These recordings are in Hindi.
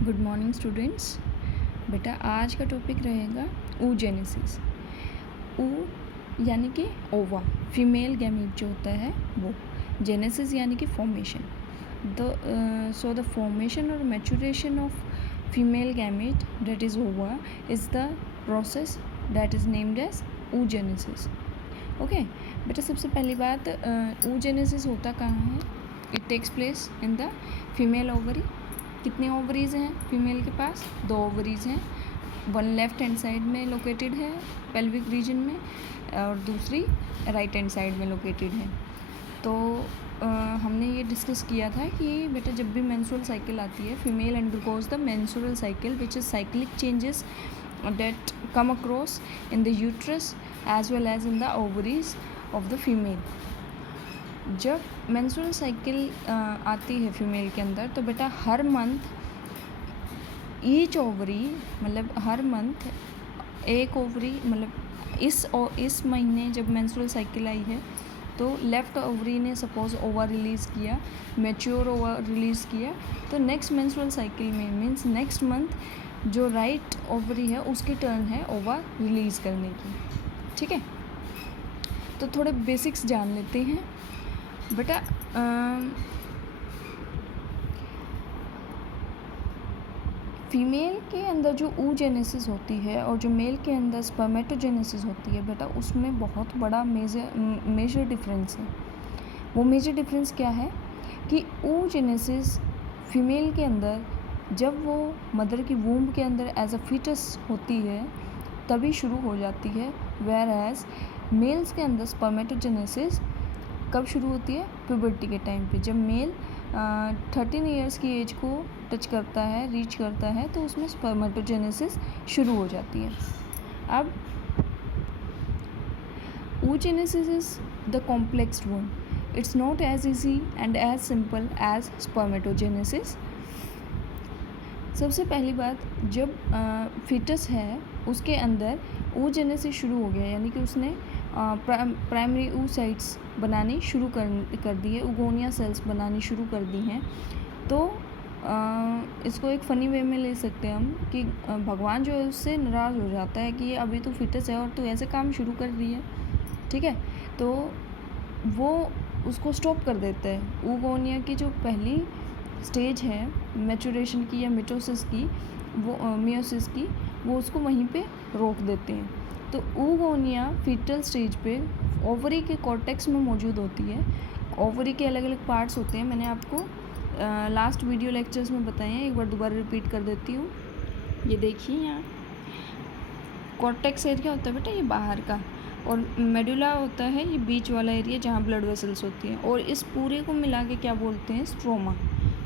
Good morning students. बेटा आज का टॉपिक रहेगा oogenesis। ओ यानी कि ओवा, फीमेल गैमीट जो होता है वो, जेनेसिस यानी कि फॉर्मेशन। द फॉर्मेशन और maturation of female gamete that is ova is the process that is named as oogenesis। Okay बेटा, सबसे पहली बात, oogenesis होता कहाँ है? It takes place in the female ovary. कितने ओवरीज हैं फीमेल के पास? 2 ओवरीज हैं। वन लेफ्ट हैंड साइड में लोकेटेड है पेल्विक रीजन में, और दूसरी राइट हैंड साइड में लोकेटेड है। तो हमने ये डिस्कस किया था कि बेटा जब भी मेंस्ट्रुअल साइकिल आती है, female undergoes the menstrual cycle which is cyclic changes that come across in the uterus as well as in the ovaries of the female। जब मेंस्ट्रुअल साइकिल आती है फीमेल के अंदर, तो बेटा हर मंथ ईच ओवरी, मतलब हर मंथ एक ओवरी, मतलब इस महीने जब मेंस्ट्रुअल साइकिल आई है तो लेफ़्ट ओवरी ने सपोज ओवर रिलीज़ किया, मैच्योर ओवर रिलीज़ किया, तो नेक्स्ट मेंस्ट्रुअल साइकिल में मीन्स नेक्स्ट मंथ जो राइट ओवरी है उसकी टर्न है ओवर रिलीज़ करने की। ठीक है, तो थोड़े बेसिक्स जान लेते हैं बेटा। फीमेल के अंदर जो oogenesis होती है और जो मेल के अंदर स्पर्मेटोजेनेसिस होती है बेटा, उसमें बहुत बड़ा मेजर डिफरेंस है। वो मेजर डिफरेंस क्या है कि oogenesis फीमेल के अंदर जब वो मदर की वूम्ब के अंदर एज अ फीटस होती है तभी शुरू हो जाती है, वेयर एज मेल्स के अंदर स्पर्मेटोजेनेसिस कब शुरू होती है? प्यूबर्टी के टाइम पे। जब मेल 13 ईयर्स की एज को टच करता है, रीच करता है, तो उसमें स्पर्मेटोजेनेसिस शुरू हो जाती है। अब oogenesis is the complex one, it's not as easy and as simple as spermatogenesis. सबसे पहली बात, जब फीटस है उसके अंदर oogenesis शुरू हो गया, यानी कि उसने प्राइमरी oocytes बनानी शुरू कर दी है, उगोनिया सेल्स बनानी शुरू कर दी हैं। तो इसको एक फ़नी वे में ले सकते हैं हम कि भगवान जो है उससे नाराज़ हो जाता है कि ये अभी तो फिटस है और तू ऐसे काम शुरू कर रही है। ठीक है, तो वो उसको स्टॉप कर देता है। उगोनिया की जो पहली स्टेज है मैचुरेशन की या मिटोसिस की, वो मियोसिस की, वो उसको वहीं पे रोक देते हैं। तो oogonia फीटल स्टेज पे ओवरी के कॉर्टेक्स में मौजूद होती है। ओवरी के अलग अलग पार्ट्स होते हैं, मैंने आपको लास्ट वीडियो लेक्चर्स में बताए हैं, एक बार दोबारा रिपीट कर देती हूँ। ये देखिए यहाँ कॉर्टेक्स एरिया होता है बेटा, ये बाहर का, और मेडुला होता है ये बीच वाला एरिया जहाँ ब्लड वेसल्स होती हैं, और इस पूरे को मिला के क्या बोलते हैं? स्ट्रोमा।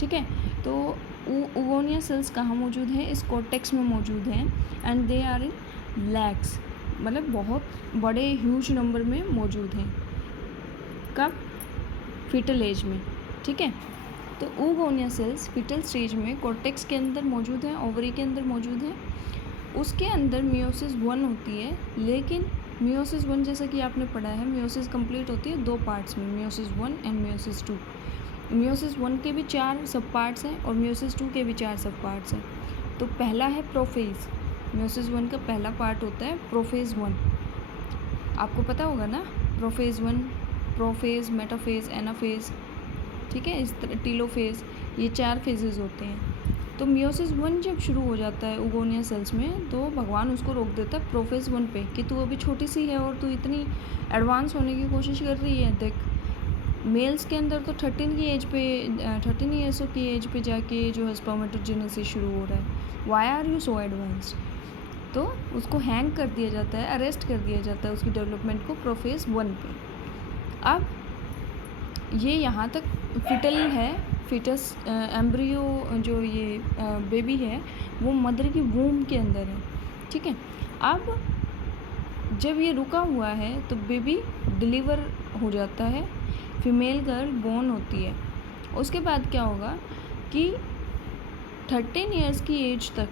ठीक है, तो oogonia सेल्स कहाँ मौजूद हैं? इस कॉर्टेक्स में मौजूद हैं, and they are in lakhs, मतलब बहुत बड़े ह्यूज नंबर में मौजूद हैं। कब? फीटल एज में। ठीक है, तो oogonia सेल्स फीटल स्टेज में कॉर्टेक्स के अंदर मौजूद हैं, ओवरी के अंदर मौजूद हैं। उसके अंदर मियोसिस 1 होती है, लेकिन मियोसिस 1 जैसा कि आपने पढ़ा है, मियोसिस कंप्लीट होती है 2 पार्ट्स में, मियोसिस 1 एंड मियोसिस 2। मियोसिस 1 के भी 4 सब पार्ट्स हैं और मियोसिस 2 के भी 4 सब पार्ट्स हैं। तो पहला है प्रोफेज। मियोसिस 1 का पहला पार्ट होता है प्रोफेज 1, आपको पता होगा ना, प्रोफेज 1, प्रोफेज, मेटाफेज, एनाफेज। ठीक है, इस तरह टीलोफेज, ये 4 फेजेस होते हैं। तो मियोसिस 1 जब शुरू हो जाता है oogonia सेल्स में, तो भगवान उसको रोक देता है प्रोफेज 1 पे कि तू अभी छोटी सी है और तू इतनी एडवांस होने की कोशिश कर रही है। देख, मेल्स के अंदर तो 13 की एज पे, 13 ईयर्स की एज पे जाके जो है स्पर्मेटोजेनेसिस शुरू हो रहा है। Why are you so advanced? तो उसको हैंग कर दिया जाता है, अरेस्ट कर दिया जाता है उसकी डेवलपमेंट को प्रोफेज 1 पे। अब ये यहाँ तक फिटल है, फिटस एम्ब्रियो जो ये बेबी है वो मदर की वूम्ब के अंदर है। ठीक है, अब जब ये रुका हुआ है तो बेबी डिलीवर हो जाता है, फीमेल गर्ल बोर्न होती है। उसके बाद क्या होगा कि 13 ईयर्स की एज तक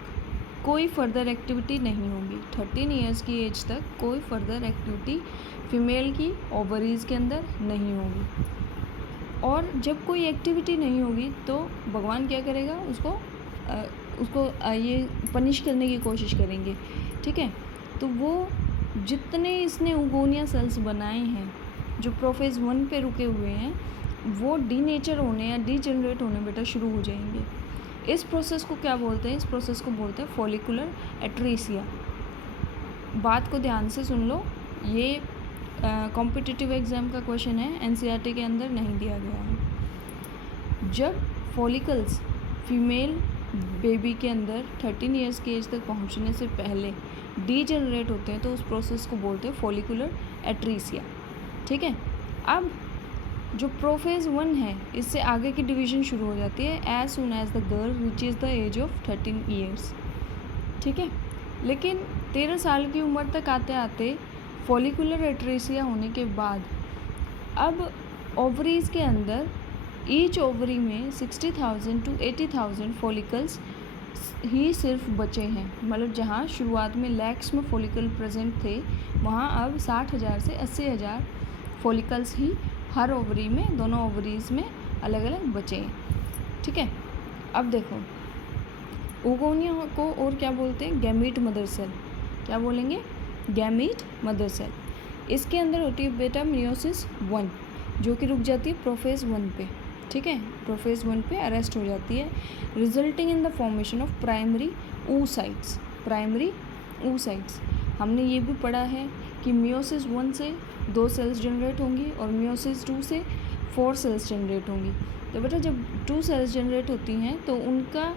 कोई फर्दर एक्टिविटी नहीं होगी। 13 ईयर्स की एज तक कोई फर्दर एक्टिविटी फीमेल की ओवरीज के अंदर नहीं होगी। और जब कोई एक्टिविटी नहीं होगी तो भगवान क्या करेगा? उसको उसको ये पनिश करने की कोशिश करेंगे, ठीक है। तो वो जितने इसने उगोनिया सेल्स बनाए हैं जो प्रोफेज 1 पे रुके हुए हैं, वो डीनेचर होने या डीजनरेट होने बेटा शुरू हो जाएंगे। इस प्रोसेस को क्या बोलते हैं? इस प्रोसेस को बोलते हैं फॉलिकुलर एट्रेसिया। बात को ध्यान से सुन लो, ये कॉम्पिटिटिव एग्ज़ाम का क्वेश्चन है, एनसीईआरटी के अंदर नहीं दिया गया है। जब फॉलिकल्स फीमेल बेबी के अंदर 13 ईयर्स की एज तक पहुंचने से पहले डीजनरेट होते हैं तो उस प्रोसेस को बोलते हैं फॉलिकुलर एट्रेसिया, ठीक है। अब जो प्रोफेज 1 है, इससे आगे की डिवीज़न शुरू हो जाती है as soon as the girl reaches the age of 13 years, ठीक है। लेकिन 13 साल की उम्र तक आते आते फॉलिकुलर एट्रेसिया होने के बाद अब ओवरीज़ के अंदर ईच ओवरी में 60,000 to 80,000 फॉलिकल्स ही सिर्फ बचे हैं। मतलब जहाँ शुरुआत में लैक्स में फॉलिकल प्रेजेंट थे, वहाँ अब 60,000 से 80,000 फॉलिकल्स ही हर ओवरी में, दोनों ओवरीज़ में अलग अलग बचे हैं, ठीक है। अब देखो, ओगोनिया को और क्या बोलते हैं? Gamete mother cell. क्या बोलेंगे? Gamete mother cell. इसके अंदर होती है बेटा मियोसिस 1, जो कि रुक जाती है प्रोफेज 1 पे, ठीक है। प्रोफेज 1 पे अरेस्ट हो जाती है, resulting in the formation of primary oocytes। Primary oocytes हमने ये भी पढ़ा है कि मियोसिस 1 से 2 सेल्स जनरेट होंगी और मियोसिस 2 से 4 सेल्स जनरेट होंगी। तो बेटा जब 2 सेल्स जनरेट होती हैं तो उनका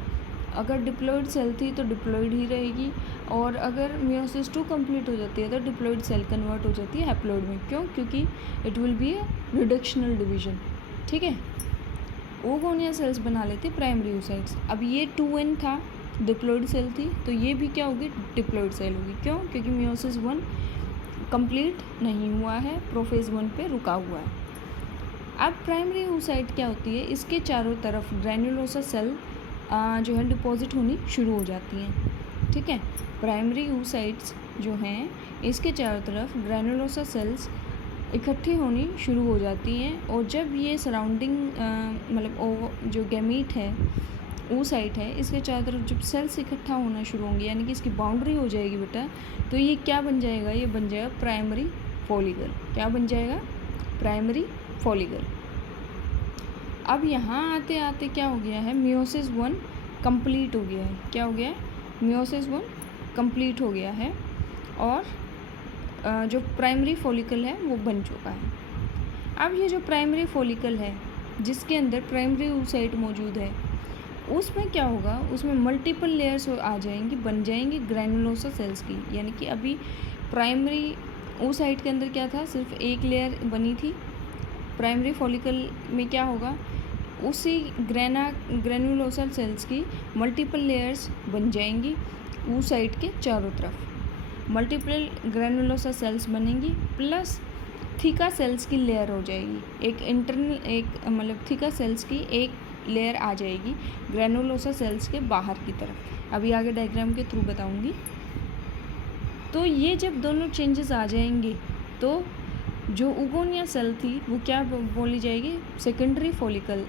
अगर डिप्लॉयड सेल थी तो डिप्लॉयड ही रहेगी, और अगर मियोसिस 2 कंप्लीट हो जाती है तो डिप्लॉयड सेल कन्वर्ट हो जाती है हैप्लॉयड में। क्यों? क्योंकि it will be A reductional division, ठीक है। ओगोनिया सेल्स बना लेते प्राइमरी oocytes। अब ये 2n था, डिप्लॉयड सेल थी, तो ये भी क्या होगी? डिप्लॉयड सेल होगी। क्यों? क्योंकि मियोसिस 1 कंप्लीट नहीं हुआ है, प्रोफेज 1 पे रुका हुआ है। अब प्राइमरी oocyte क्या होती है? इसके चारों तरफ ग्रैन्युलोसा सेल जो है डिपॉजिट होनी शुरू हो जाती हैं, ठीक है। प्राइमरी oocytes जो हैं, इसके चारों तरफ ग्रैन्युलोसा सेल्स इकट्ठी होनी शुरू हो जाती हैं, और जब ये सराउंडिंग मतलब जो गैमीट है, oocyte है, इसके चारों तरफ जब सेल्स इकट्ठा होना शुरू होंगे, यानी कि इसकी बाउंड्री हो जाएगी बेटा, तो ये क्या बन जाएगा? ये बन जाएगा प्राइमरी फॉलिकल। क्या बन जाएगा? Primary follicle. अब यहाँ आते आते क्या हो गया है? मियोसिस 1 कंप्लीट हो गया है। क्या हो गया है? मियोसिस 1 कंप्लीट हो गया है, और जो प्राइमरी फॉलिकल है वो बन चुका है। अब ये जो प्राइमरी फॉलिकल है, जिसके अंदर प्राइमरी oocyte मौजूद है, उसमें क्या होगा? उसमें मल्टीपल लेयर्स आ जाएंगी, बन जाएंगी ग्रैनुलोसा सेल्स की। यानी कि अभी प्राइमरी oocyte के अंदर क्या था? सिर्फ एक लेयर बनी थी। प्राइमरी फॉलिकल में क्या होगा? उसी ग्रैनुलोसा सेल्स की मल्टीपल लेयर्स बन जाएंगी oocyte के चारों तरफ। मल्टीपल ग्रैनुलोसा सेल्स बनेंगी, प्लस थीका सेल्स की लेयर हो जाएगी। एक इंटरनल, एक मतलब थीका सेल्स की एक लेयर आ जाएगी ग्रैनुलोसा सेल्स के बाहर की तरफ। अभी आगे डायग्राम के थ्रू बताऊंगी। तो ये जब दोनों चेंजेस आ जाएंगे तो जो उगोनिया सेल थी वो क्या बोली जाएगी? सेकेंडरी फॉलिकल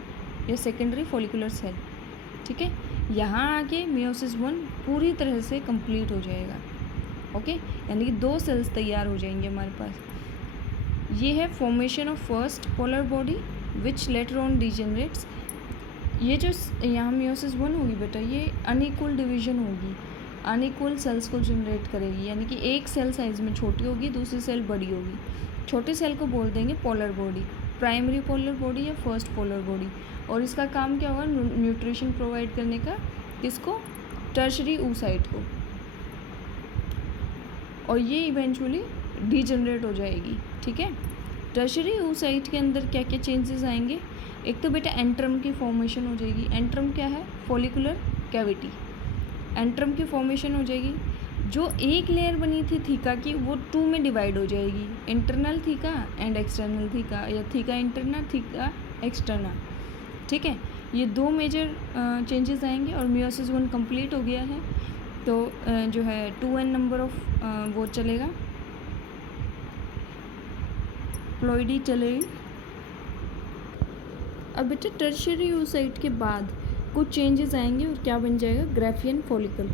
या सेकेंडरी फॉलिकुलर सेल, ठीक है। यहाँ आके मियोसिस 1 पूरी तरह से कंप्लीट हो जाएगा, ओके। यानी कि 2 सेल्स तैयार हो जाएंगे हमारे पास। ये है formation of first polar body which later on degenerates. ये जो यहाँ मियोसिस 1 होगी बेटा, ये अनइक्वल डिवीजन होगी, अनइक्वल सेल्स को जनरेट करेगी। यानी कि एक सेल साइज में छोटी होगी, दूसरी सेल बड़ी होगी। छोटे सेल को बोल देंगे polar body, primary polar body या फर्स्ट पोलर बॉडी। और इसका काम क्या होगा? न्यूट्रिशन प्रोवाइड करने का। किसको? टर्शरी oocyte को। और ये इवेंचुअली डीजनरेट हो जाएगी, ठीक है। टर्शरी oocyte के अंदर क्या क्या चेंजेस आएंगे? एक तो बेटा एंट्रम की फॉर्मेशन हो जाएगी। एंट्रम क्या है? Follicular cavity. एंट्रम की फॉर्मेशन हो जाएगी। जो एक लेयर बनी थी थीका की, वो 2 में डिवाइड हो जाएगी, internal theca and external theca, या थीका इंटरनल, थीका एक्सटर्नल, ठीक है। ये 2 मेजर चेंजेस आएंगे। और मियोसिस 1 कंप्लीट हो गया है, तो जो है 2n नंबर ऑफ वो चलेगा, प्लॉइडी चलेगी। अब बेटा टर्शियरी oocyte के बाद कुछ चेंजेस आएंगे और क्या बन जाएगा, ग्राफियन फॉलिकल।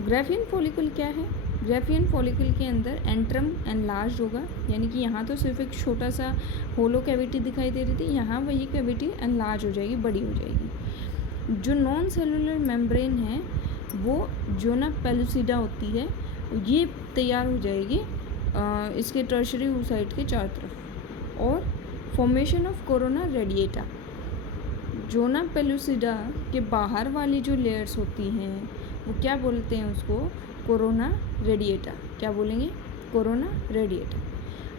ग्राफियन फॉलिकल क्या है, ग्राफियन फॉलिकल के अंदर एंट्रम एनलार्ज होगा, यानी कि यहाँ तो सिर्फ एक छोटा सा होलो कैविटी दिखाई दे रही थी, यहाँ वही कैविटी एनलार्ज हो जाएगी, बड़ी हो जाएगी। जो नॉन सेलुलर मेम्ब्रेन है वो जोना पेलुसिडा होती है, ये तैयार हो जाएगी इसके टर्शरी oocyte के चारों तरफ। और formation of corona radiata, zona pellucida के बाहर वाली जो लेयर्स होती हैं वो क्या बोलते हैं उसको, कोरोना रेडिएटा। क्या बोलेंगे, कोरोना रेडिएटा।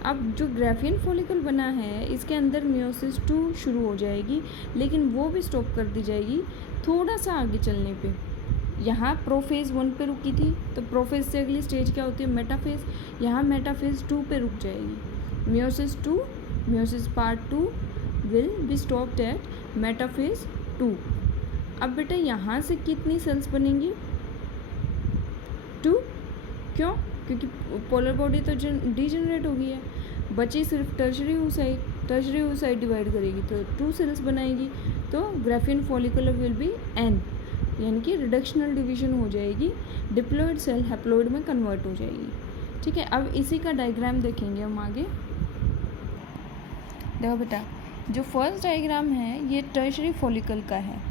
अब जो ग्राफियन फॉलिकल बना है इसके अंदर मियोसिस 2 शुरू हो जाएगी, लेकिन वो भी स्टॉप कर दी जाएगी थोड़ा सा आगे चलने पे। यहाँ प्रोफेज 1 पे रुकी थी, तो प्रोफेज से अगली स्टेज क्या होती है, मेटाफेज। यहाँ मेटाफेज 2 पे रुक जाएगी। Meiosis 2, meiosis part 2 will be stopped at metaphase 2। अब बेटा यहाँ से कितनी सेल्स बनेंगी, 2। क्यों, क्योंकि पोलर बॉडी तो डिजेनरेट हो गई है, बची सिर्फ tertiary oocyte। Tertiary oocyte divide करेगी तो 2 सेल्स बनाएगी, तो Graafian follicular will be n, यानी कि रिडक्शनल डिवीजन हो जाएगी, डिप्लॉयड सेल हैप्लॉयड में कन्वर्ट हो जाएगी। ठीक है, अब इसी का डायग्राम देखेंगे हम आगे। देखो बेटा, जो फर्स्ट डायग्राम है ये टर्शरी फॉलिकल का है।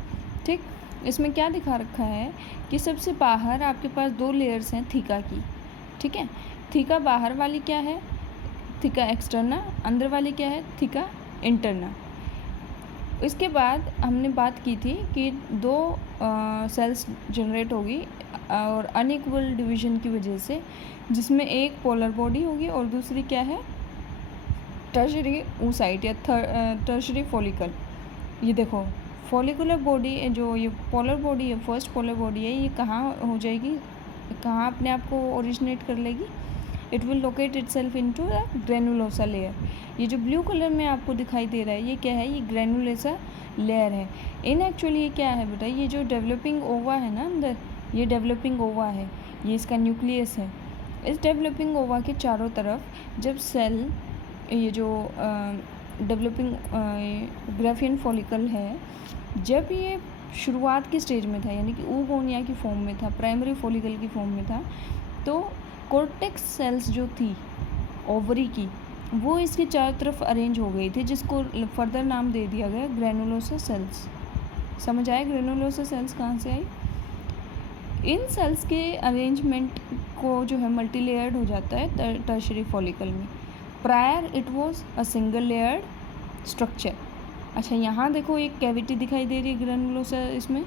ठीक, इसमें क्या दिखा रखा है कि सबसे बाहर आपके पास 2 लेयर्स हैं थीका की। ठीक है, थीका बाहर वाली क्या है, थीका एक्सटर्ना, अंदर वाली क्या है, थीका इंटरना। इसके बाद हमने बात की थी कि 2 सेल्स जनरेट होगी और अनइक्वल डिवीजन की वजह से, जिसमें एक पोलर बॉडी होगी और दूसरी क्या है, टर्शरी oocyte या टर्शरी फॉलिकल। ये देखो फॉलिकुलर बॉडी, जो ये पोलर बॉडी है, फर्स्ट पोलर बॉडी है, ये कहाँ हो जाएगी, कहाँ अपने आप को ओरिजिनेट कर लेगी, it will locate itself into the granulosa layer. ये जो ब्लू कलर में आपको दिखाई दे रहा है ये क्या है, ये ग्रेनुलोसा लेयर है। इन एक्चुअली ये क्या है बेटा, ये जो डेवलपिंग ओवा है ना अंदर, ये डेवलपिंग ओवा है, ये इसका न्यूक्लियस है। इस डेवलपिंग ओवा के चारों तरफ जब सेल, ये जो डेवलपिंग ग्राफियन फॉलिकल है, जब ये शुरुआत के स्टेज में था, यानी कि oogonia की फॉर्म में था, प्राइमरी फॉलिकल की फॉर्म में था, तो कोर्टेक्स सेल्स जो थी ओवरी की, वो इसके चारों तरफ अरेंज हो गई थी, जिसको फर्दर नाम दे दिया गया ग्रेनुलोसा सेल्स। समझ आया ग्रेनुलोसा सेल्स कहाँ से आई। इन सेल्स के अरेंजमेंट को जो है मल्टी लेयर्ड हो जाता है टर्शरी फॉलिकल में। Prior it was a single layered structure. अच्छा, यहाँ देखो एक कैविटी दिखाई दे रही है ग्रेनुलोसा इसमें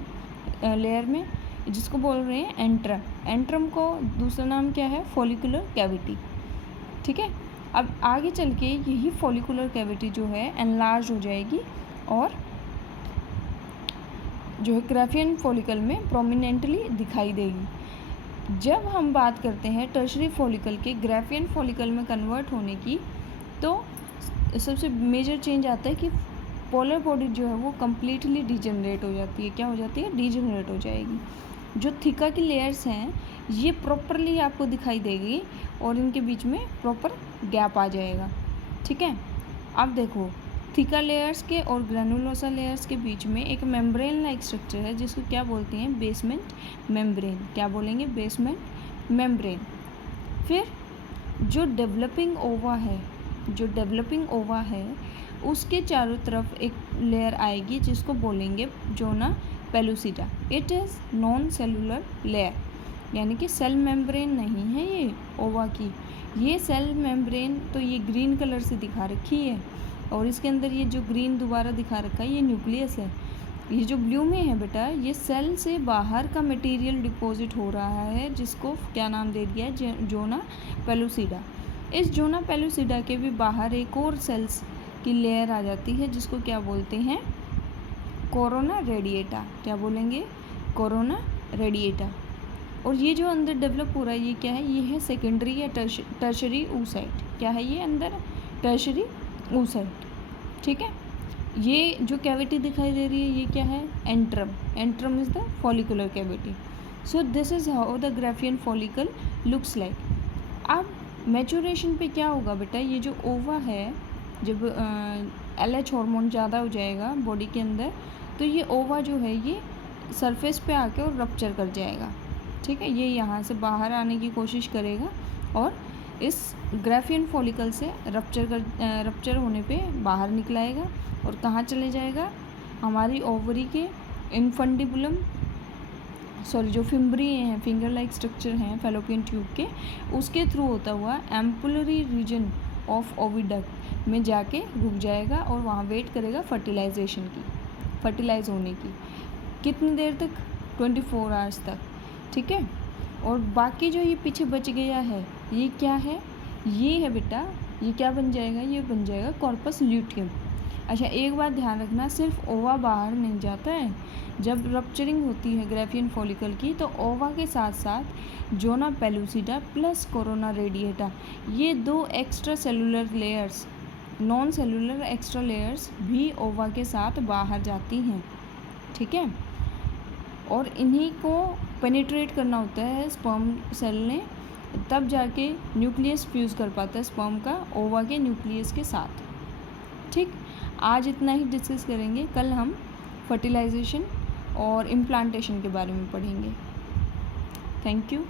लेयर में, जिसको बोल रहे हैं एंट्रम। एंट्रम को दूसरा नाम क्या है, फॉलिकुलर कैविटी। ठीक है, अब आगे चल के यही फॉलिकुलर कैविटी जो है एनलार्ज हो जाएगी और जो है ग्राफियन फॉलिकल में प्रोमिनेंटली दिखाई देगी। जब हम बात करते हैं टर्शरी फॉलिकल के ग्राफियन फॉलिकल में कन्वर्ट होने की, तो सबसे मेजर चेंज आता है कि पोलर बॉडी जो है वो कम्प्लीटली डिजेनरेट हो जाती है। क्या हो जाती है, डिजेनरेट हो जाएगी। जो थीका की लेयर्स हैं ये प्रॉपरली आपको दिखाई देगी और इनके बीच में प्रॉपर गैप आ जाएगा। ठीक है, अब देखो थीका लेयर्स के और ग्रेनुलोसा लेयर्स के बीच में एक मेम्ब्रेन लाइक स्ट्रक्चर है, जिसको क्या बोलते हैं, बेसमेंट मेम्ब्रेन। क्या बोलेंगे, बेसमेंट मेम्ब्रेन। फिर जो डेवलपिंग ओवा है उसके चारों तरफ एक लेयर आएगी जिसको बोलेंगे zona pellucida. It is non cellular layer, यानी कि सेल मेम्ब्रेन नहीं है ये ओवा की। ये सेल मेम्ब्रेन तो ये ग्रीन कलर से दिखा रखी है, और इसके अंदर ये जो ग्रीन दोबारा दिखा रखा है ये न्यूक्लियस है। ये जो ब्लू में है बेटा, ये सेल से बाहर का मटेरियल डिपॉजिट हो रहा है, जिसको क्या नाम दे दिया है, जोना पेलुसिडा। इस जोना पेलुसिडा के भी बाहर एक और सेल्स की लेयर आ जाती है, जिसको क्या बोलते हैं, कोरोना रेडिएटा। क्या बोलेंगे, कोरोना रेडिएटा। और ये जो अंदर डेवलप हो रहा है ये क्या है, ये है सेकेंडरी या टर्शरी oocyte। क्या है ये अंदर, टर्शरी oocyte। ठीक है, ये जो कैविटी दिखाई दे रही है ये क्या है, antrum. Antrum is the follicular cavity. So this is how the Graafian follicle looks like. अब मैचुरेशन पे क्या होगा बेटा, ये जो ओवा है, जब LH हार्मोन ज़्यादा हो जाएगा बॉडी के अंदर, तो ये ओवा जो है ये सरफेस पे आके और रप्चर कर जाएगा, ठीक है। ये यहाँ से बाहर आने की कोशिश करेगा और इस ग्राफियन फॉलिकल से रप्चर होने पे बाहर निकलाएगा और कहाँ चले जाएगा, हमारी ओवरी के इनफंडिबुलम जो फिम्ब्री हैं, फिंगर लाइक स्ट्रक्चर हैं फैलोपियन ट्यूब के, उसके थ्रू होता हुआ एम्पुलरी रीजन ऑफ ओविडक्ट में जाके रुक जाएगा और वहाँ वेट करेगा फर्टिलाइज होने की। कितनी देर तक? 24 आवर्स तक, ठीक है। और बाकी जो ये पीछे बच गया है, ये क्या है? ये है बेटा, ये क्या बन जाएगा? ये बन जाएगा कॉर्पस ल्यूटियम। अच्छा, एक बात ध्यान रखना, सिर्फ ओवा बाहर नहीं जाता है। जब रप्चरिंग होती है ग्राफियन फॉलिकल की, तो ओवा के साथ साथ zona pellucida plus corona radiata, ये 2 extra cellular layers, non cellular extra layers भी ओवा के साथ बाहर जाती हैं, ठीक है। और इन्हीं को पेनिट्रेट करना होता है स्पर्म सेल ने, तब जाके न्यूक्लियस फ्यूज़ कर पाता है स्पर्म का ओवा के न्यूक्लियस के साथ, ठीक। आज इतना ही डिस्कस करेंगे, कल हम फर्टिलाइजेशन और इम्प्लांटेशन के बारे में पढ़ेंगे। Thank you.